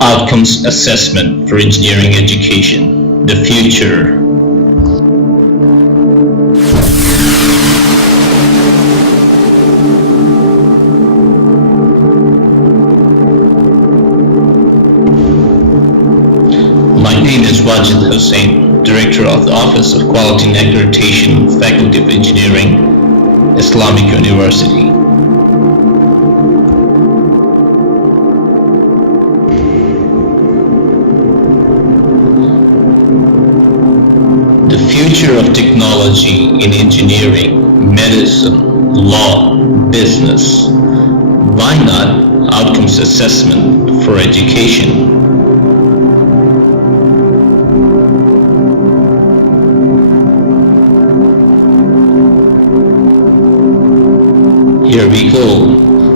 Outcomes assessment for engineering education, the future. My name is Wajid Hussain, Director of the Office of Quality and Accreditation, Faculty of Engineering, Islamic University. The future of technology in engineering, medicine, law, business. Why not outcomes assessment for education? Here we go.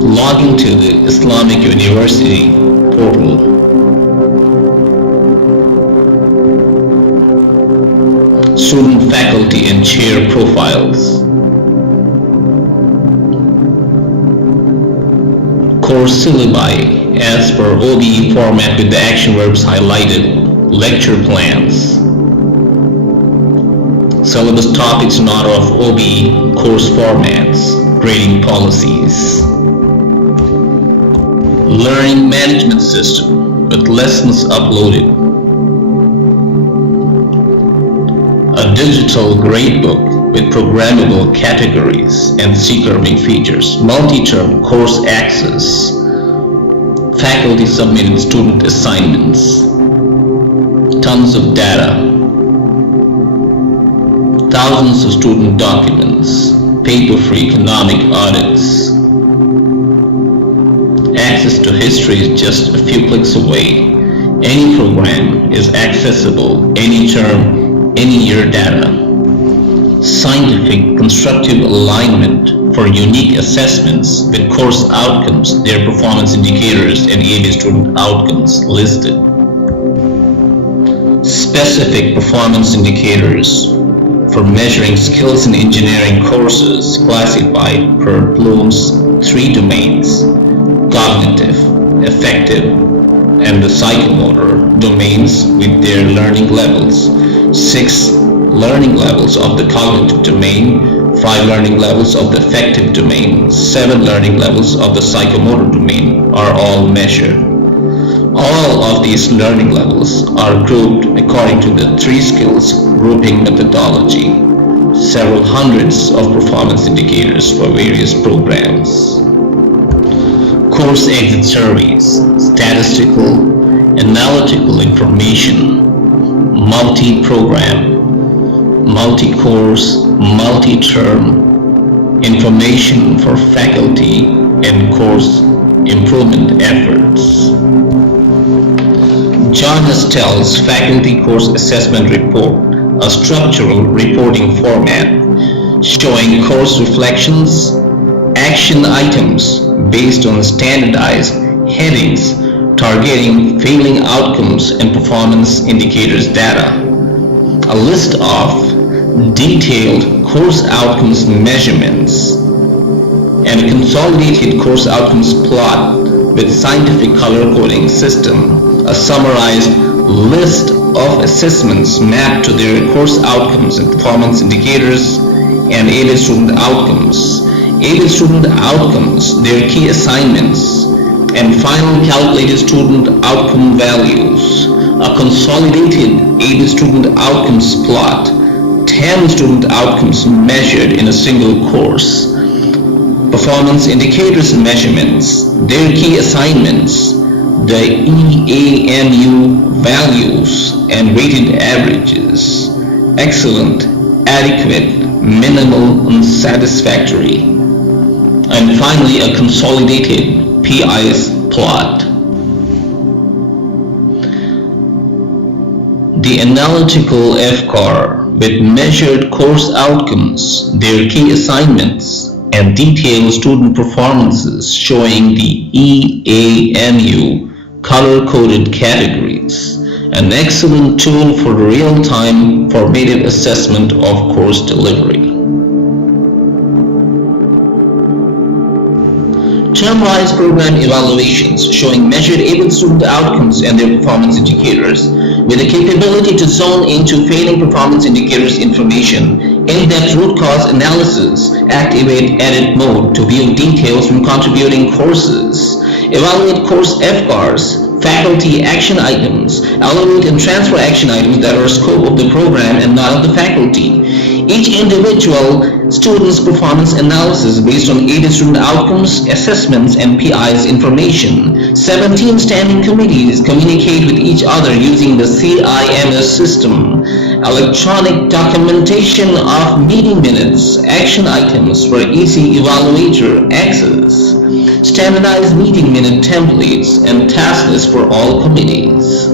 Log into the Islamic University portal. Student, faculty, and chair profiles. Course syllabi as per OBE format with the action verbs highlighted. Lecture plans. Syllabus topics in order of OBE course formats. Grading policies. Learning management system with lessons uploaded. A digital gradebook with programmable categories and C-curving features. Multi-term course access. Faculty submitted student assignments. Tons of data. Thousands of student documents. Paper-free economic audits. Access to history is just a few clicks away. Any program is accessible, any term, any year data. Scientific constructive alignment for unique assessments with course outcomes, their performance indicators, and ABET student outcomes listed. Specific performance indicators for measuring skills in engineering courses classified per Bloom's 3 domains: cognitive, affective, and the psychomotor domains with their learning levels. 6 learning levels of the cognitive domain, 5 learning levels of the affective domain, 7 learning levels of the psychomotor domain are all measured. All of these learning levels are grouped according to the 3 skills grouping methodology. Several hundreds of performance indicators for various programs. Course exit surveys, statistical, analytical information, multi-program, multi-course, multi-term, information for faculty and course improvement efforts. John Hastell's Faculty Course Assessment Report, a structural reporting format showing course reflections, action items based on standardized headings targeting failing outcomes and performance indicators data. A list of detailed course outcomes measurements and a consolidated course outcomes plot with scientific color coding system. A summarized list of assessments mapped to their course outcomes and performance indicators, and ABET student outcomes. ABET student outcomes, their key assignments, and final calculated student outcome values. A consolidated ABET student outcomes plot. 10 student outcomes measured in a single course. Performance indicators measurements, their key assignments, the EAMU values and weighted averages. Excellent, adequate, minimal, unsatisfactory. And finally, a consolidated PI's plot. The analytical FCAR with measured course outcomes, their key assignments, and detailed student performances showing the EAMU color-coded categories, an excellent tool for real-time formative assessment of course delivery. To Term-wise program evaluations showing measured ABET student outcomes and their performance indicators, with the capability to zone into failing performance indicators information, in-depth root cause analysis, activate edit mode to view details from contributing courses, evaluate course FCARs, faculty action items, allocate and transfer action items that are scope of the program and not of the faculty. Each individual student's performance analysis based on ABET student outcomes, assessments, and PI's information. 17 standing committees communicate with each other using the CIMS system. Electronic documentation of meeting minutes, action items for EC evaluator access. Standardized meeting minute templates and task lists for all committees.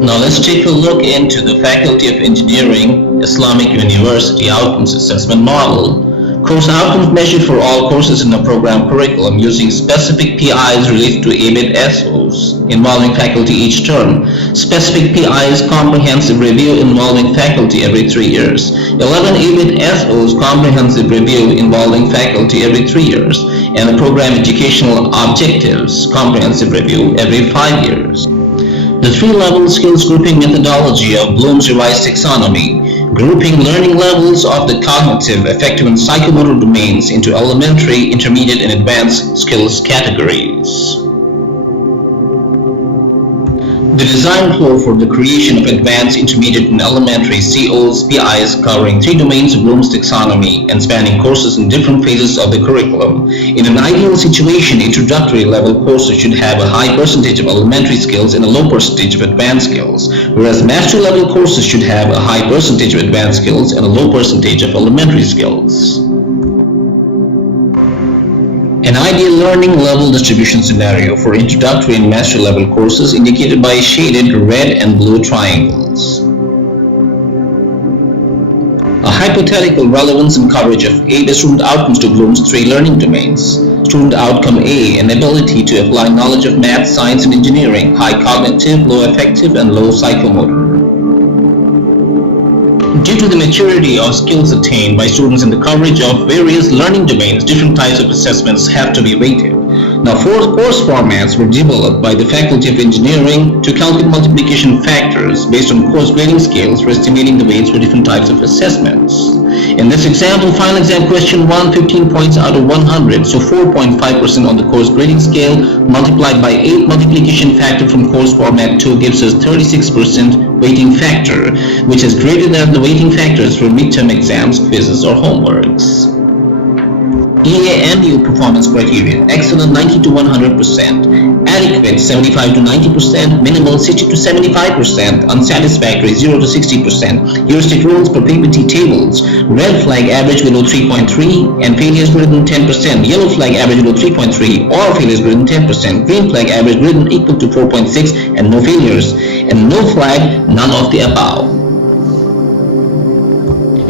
Now let's take a look into the Faculty of Engineering, Islamic University Outcomes Assessment Model. Course outcomes measured for all courses in the program curriculum using specific PIs related to ABET SOs involving faculty each term. Specific PIs comprehensive review involving faculty every 3 years. 11 ABET SOs comprehensive review involving faculty every 3 years. And the program educational objectives comprehensive review every 5 years. The 3-level skills grouping methodology of Bloom's revised taxonomy, grouping learning levels of the cognitive, affective, and psychomotor domains into elementary, intermediate, and advanced skills categories. The design flow for the creation of advanced, intermediate, and elementary COs, PIs covering 3 domains of Bloom's taxonomy and spanning courses in different phases of the curriculum. In an ideal situation, introductory level courses should have a high percentage of elementary skills and a low percentage of advanced skills, whereas master level courses should have a high percentage of advanced skills and a low percentage of elementary skills. An ideal learning level distribution scenario for introductory and master level courses indicated by shaded red and blue triangles. A hypothetical relevance and coverage of ABET student outcomes to Bloom's 3 learning domains. Student outcome A, an ability to apply knowledge of math, science, and engineering, high cognitive, low affective, and low psychomotor. Due to the maturity of skills attained by students in the coverage of various learning domains, different types of assessments have to be weighted. Now, 4 course formats were developed by the Faculty of Engineering to calculate multiplication factors based on course grading scales for estimating the weights for different types of assessments. In this example, final exam question 1, 15 points out of 100, so 4.5% on the course grading scale multiplied by 8 multiplication factor from course format 2 gives us 36% weighting factor, which is greater than the weighting factors for midterm exams, quizzes, or homeworks. EAMU performance criteria: excellent 90 to 100%, adequate 75 to 90%, minimal 60 to 75%, unsatisfactory 0 to 60%. Heuristic rules per PPT tables: red flag average below 3.3 and failures greater than 10%, yellow flag average below 3.3 or failures greater than 10%, green flag average greater than equal to 4.6 and no failures, and no flag, none of the above.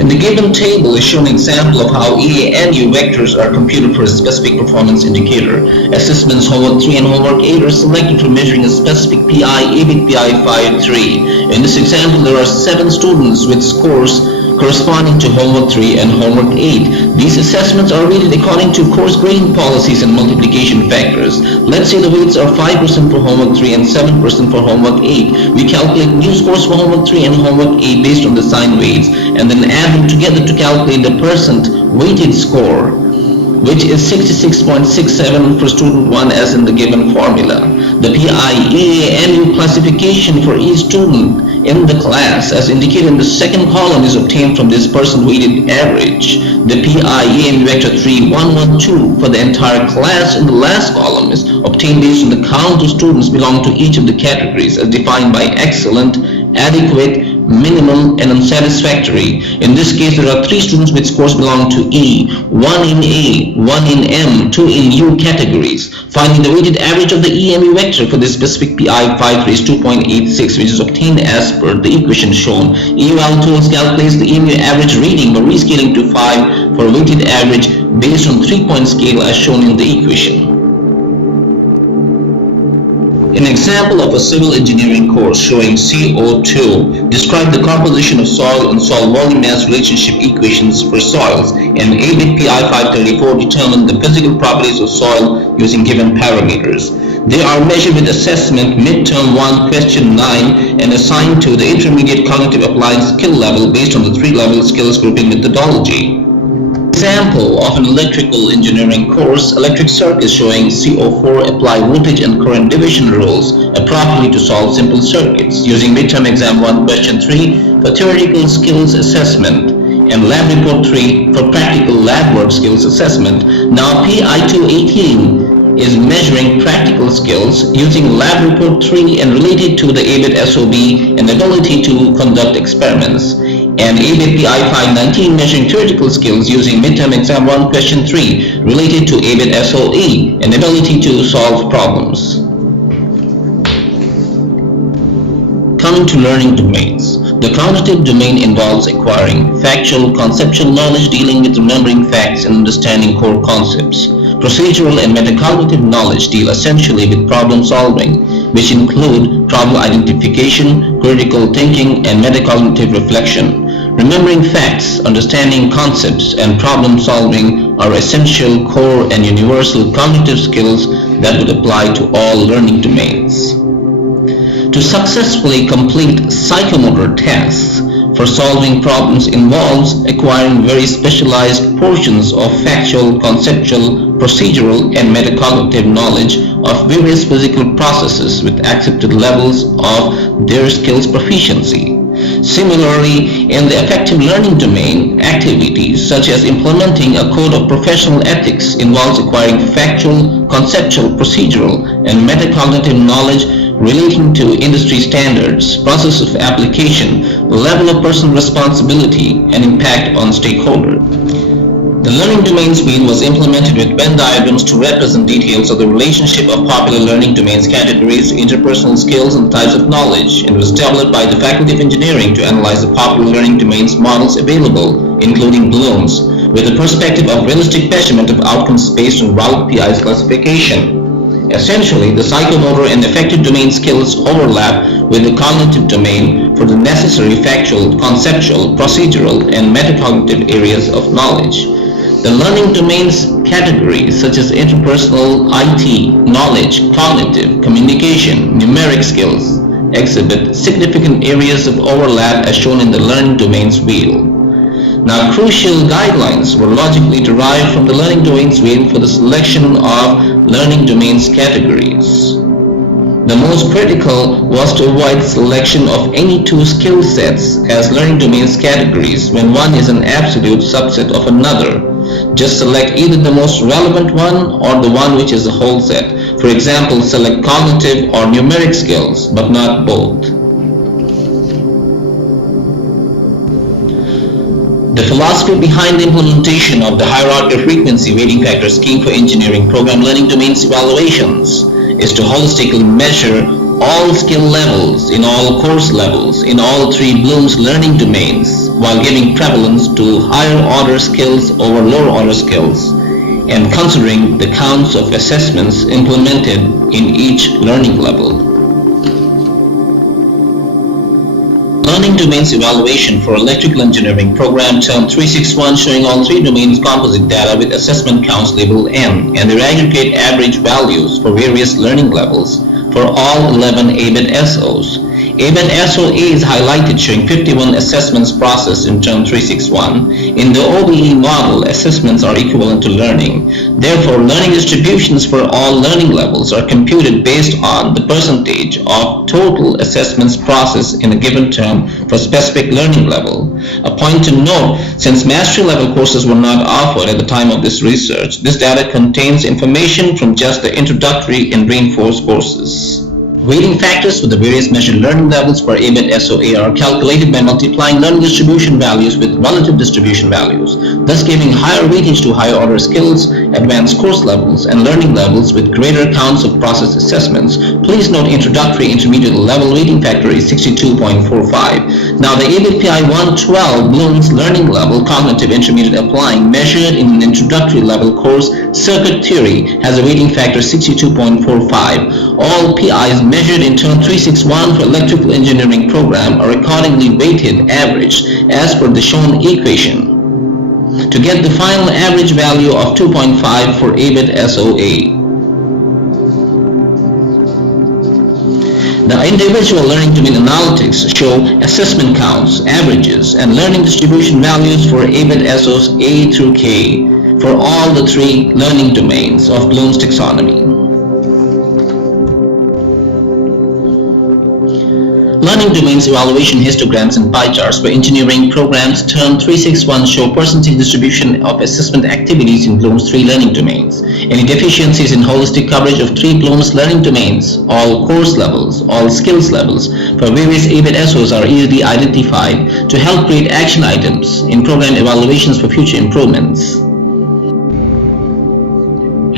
In the given table is shown an example of how EAMU vectors are computed for a specific performance indicator. Assessments homework 3 and homework 8 are selected for measuring a specific PI, ABET PI 5-3. In this example, there are 7 students with scores corresponding to homework 3 and homework 8. These assessments are rated according to course grading policies and multiplication factors. Let's say the weights are 5% for homework 3 and 7% for homework 8. We calculate new scores for homework 3 and homework 8 based on the assigned weights and then add them together to calculate the percent weighted score, which is 66.67 for student 1 as in the given formula. The PI-EAMU classification for each student in the class as indicated in the second column is obtained from this percent weighted average. The PI-EAMU vector 3112 for the entire class in the last column is obtained based on the count of students belonging to each of the categories as defined by excellent, adequate, minimum, and unsatisfactory. In this case, there are 3 students with scores belonging to E, 1 in A, 1 in M, 2 in U categories. Finding the weighted average of the EMU vector for this specific PI 5 is 2.86, which is obtained as per the equation shown. EUL tools calculates the EMU average reading by rescaling to 5 for weighted average based on 3-point scale as shown in the equation. An example of a civil engineering course showing CO2 described the composition of soil and soil volume mass relationship equations for soils, and ABET PI 534 determined the physical properties of soil using given parameters. They are measured with assessment midterm 1 question 9 and assigned to the intermediate cognitive applied skill level based on the 3-level skills grouping methodology. Example of an electrical engineering course, electric circuits showing CO4 apply voltage and current division rules appropriately to solve simple circuits using midterm exam 1 question 3 for theoretical skills assessment and lab report 3 for practical lab work skills assessment. Now PI 218 is measuring practical skills using lab report 3 and related to the ABET SOB and ability to conduct experiments, and ABET PI 519 measuring theoretical skills using midterm exam 1 question 3 related to ABET SOE and ability to solve problems. Coming to learning domains. The cognitive domain involves acquiring factual, conceptual knowledge dealing with remembering facts and understanding core concepts. Procedural and metacognitive knowledge deal essentially with problem solving, which include problem identification, critical thinking, and metacognitive reflection. Remembering facts, understanding concepts, and problem solving are essential, core, and universal cognitive skills that would apply to all learning domains. To successfully complete psychomotor tasks for solving problems involves acquiring very specialized portions of factual, conceptual, procedural, and metacognitive knowledge of various physical processes with accepted levels of their skills proficiency. Similarly, in the affective learning domain, activities such as implementing a code of professional ethics involves acquiring factual, conceptual, procedural, and metacognitive knowledge relating to industry standards, process of application, level of personal responsibility, and impact on stakeholders. The learning domains wheel was implemented with Venn diagrams to represent details of the relationship of popular learning domains categories, interpersonal skills, and types of knowledge, and was developed by the Faculty of Engineering to analyze the popular learning domains models available, including Bloom's, with the perspective of realistic measurement of outcomes based on Raoult PI's classification. Essentially, the psychomotor and affective domain skills overlap with the cognitive domain for the necessary factual, conceptual, procedural, and metacognitive areas of knowledge. The learning domains categories such as interpersonal, IT, knowledge, cognitive, communication, numeric skills exhibit significant areas of overlap as shown in the learning domains wheel. Now, crucial guidelines were logically derived from the learning domains wheel for the selection of learning domains categories. The most critical was to avoid selection of any two skill sets as learning domains categories when one is an absolute subset of another. Just select either the most relevant one or the one which is a whole set. For example, select cognitive or numeric skills, but not both. The philosophy behind the implementation of the hierarchical frequency weighting factor scheme for engineering program learning domains evaluations is to holistically measure all skill levels in all course levels in all three Bloom's learning domains while giving prevalence to higher order skills over lower order skills and considering the counts of assessments implemented in each learning level. Learning domains evaluation for electrical engineering program term 361 showing all three domains composite data with assessment counts labeled N and their aggregate average values for various learning levels for all 11 ABET SOs. ABET SOA is highlighted showing 51 assessments processed in term 361. In the OBE model, assessments are equivalent to learning. Therefore, learning distributions for all learning levels are computed based on the percentage of total assessments processed in a given term for a specific learning level. A point to note, since mastery level courses were not offered at the time of this research, this data contains information from just the introductory and reinforced courses. Weighting factors for the various measured learning levels for ABET SOA are calculated by multiplying learning distribution values with relative distribution values, thus giving higher weightage to higher order skills, advanced course levels, and learning levels with greater counts of process assessments. Please note introductory intermediate level weighting factor is 62.45. Now the ABET PI 112 Bloom's learning level cognitive intermediate applying measured in an introductory level course circuit theory has a weighting factor 62.45. All PIs measured in term 361 for electrical engineering program are accordingly weighted averaged as per the shown equation to get the final average value of 2.5 for ABET SOA. The individual learning domain analytics show assessment counts, averages, and learning distribution values for ABET SOs A through K for all the three learning domains of Bloom's taxonomy. Learning domains evaluation histograms and pie charts for engineering programs term 361 show percentage distribution of assessment activities in Bloom's three learning domains. Any deficiencies in holistic coverage of three Bloom's learning domains, all course levels, all skills levels for various ABET SOs are easily identified to help create action items in program evaluations for future improvements.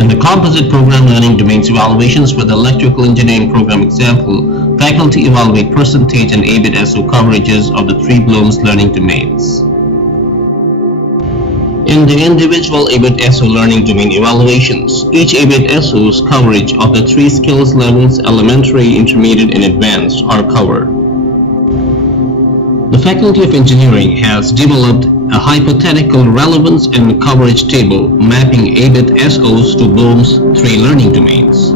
In the composite program learning domains evaluations for the electrical engineering program example, faculty evaluate percentage and ABET SO coverages of the three Bloom's learning domains. In the individual ABET SO learning domain evaluations, each ABET SO's coverage of the three skills levels elementary, intermediate, and advanced are covered. The Faculty of Engineering has developed a hypothetical relevance and coverage table mapping ABET SOs to Bloom's three learning domains.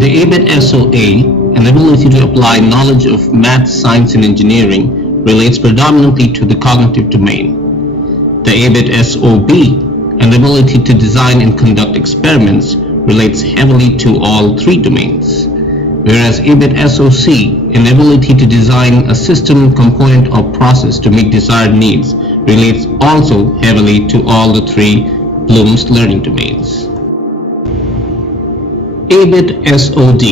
The ABET SOA, an ability to apply knowledge of math, science, and engineering, relates predominantly to the cognitive domain. The ABET SOB, an ability to design and conduct experiments, relates heavily to all three domains. Whereas ABET SOC, an ability to design a system, component, or process to meet desired needs, relates also heavily to all the three Bloom's learning domains. ABET SOD,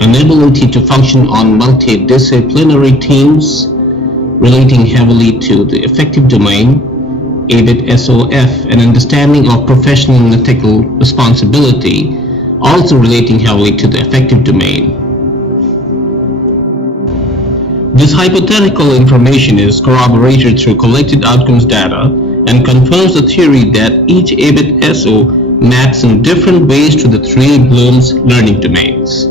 an ability to function on multidisciplinary teams, relating heavily to the affective domain. ABET SOF, an understanding of professional and ethical responsibility, also relating heavily to the affective domain. This hypothetical information is corroborated through collected outcomes data and confirms the theory that each ABET SO maps in different ways to the three Bloom's learning domains.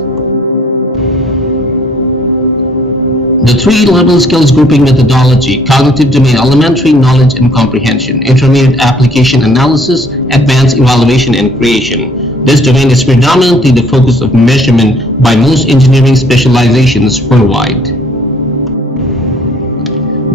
The three-level skills grouping methodology: cognitive domain, elementary, knowledge and comprehension; intermediate, application analysis; advanced, evaluation and creation. This domain is predominantly the focus of measurement by most engineering specializations worldwide.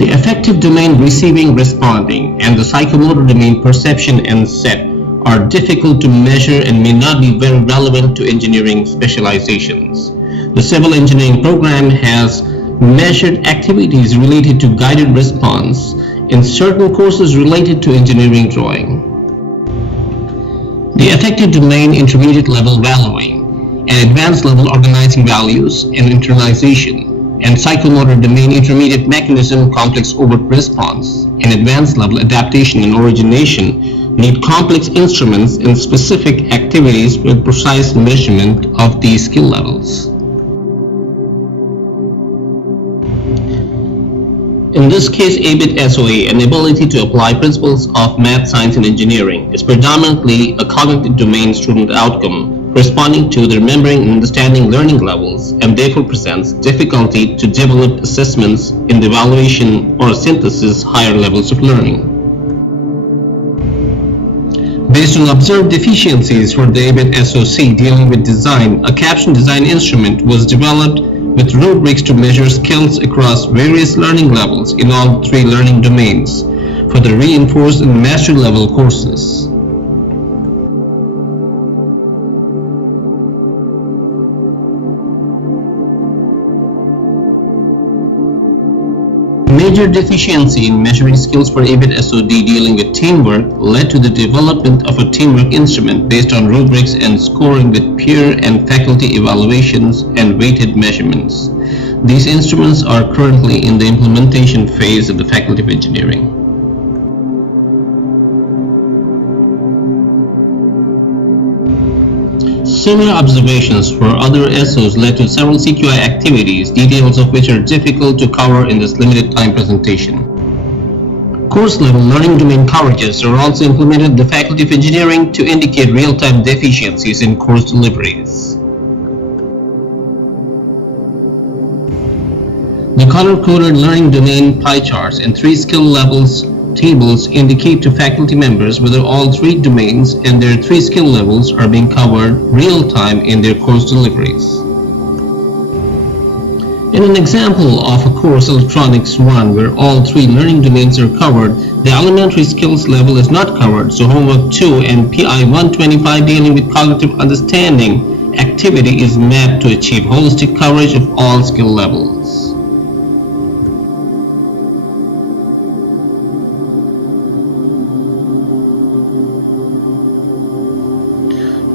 The affective domain, receiving, responding, and the psychomotor domain, perception and set, are difficult to measure and may not be very relevant to engineering specializations. The civil engineering program has measured activities related to guided response in certain courses related to engineering drawing. The affective domain, intermediate level valuing, and advanced level organizing values and internalization, and psychomotor domain, intermediate mechanism, complex overt response, and advanced level adaptation and origination need complex instruments and specific activities with precise measurement of these skill levels. In this case, ABET SOA, an ability to apply principles of math, science, and engineering, is predominantly a cognitive domain student outcome corresponding to the remembering and understanding learning levels, and therefore presents difficulty to develop assessments in the evaluation or synthesis higher levels of learning. Based on observed deficiencies for the ABET SOC dealing with design, a caption design instrument was developed with rubrics to measure skills across various learning levels in all three learning domains for the reinforced and mastery level courses. major deficiency in measuring skills for ABET SOD dealing with teamwork led to the development of a teamwork instrument based on rubrics and scoring with peer and faculty evaluations and weighted measurements. These instruments are currently in the implementation phase of the Faculty of Engineering. Similar observations for other SOs led to several CQI activities, details of which are difficult to cover in this limited time presentation. Course-level learning domain coverages are also implemented in the Faculty of Engineering to indicate real-time deficiencies in course deliveries. The color-coded learning domain pie charts and 3 skill levels tables indicate to faculty members whether all 3 domains and their 3 skill levels are being covered real-time in their course deliveries. In an example of a course Electronics 1 where all 3 learning domains are covered, the elementary skills level is not covered, so Homework 2 and PI 125 dealing with cognitive understanding activity is mapped to achieve holistic coverage of all skill levels.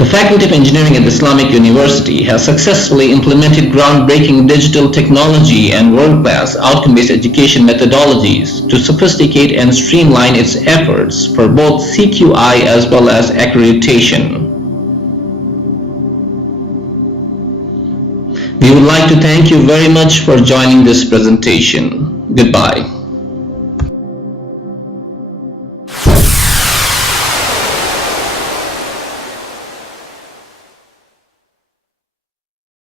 The Faculty of Engineering at Islamic University has successfully implemented groundbreaking digital technology and world-class outcome-based education methodologies to sophisticate and streamline its efforts for both CQI as well as accreditation. We would like to thank you very much for joining this presentation. Goodbye.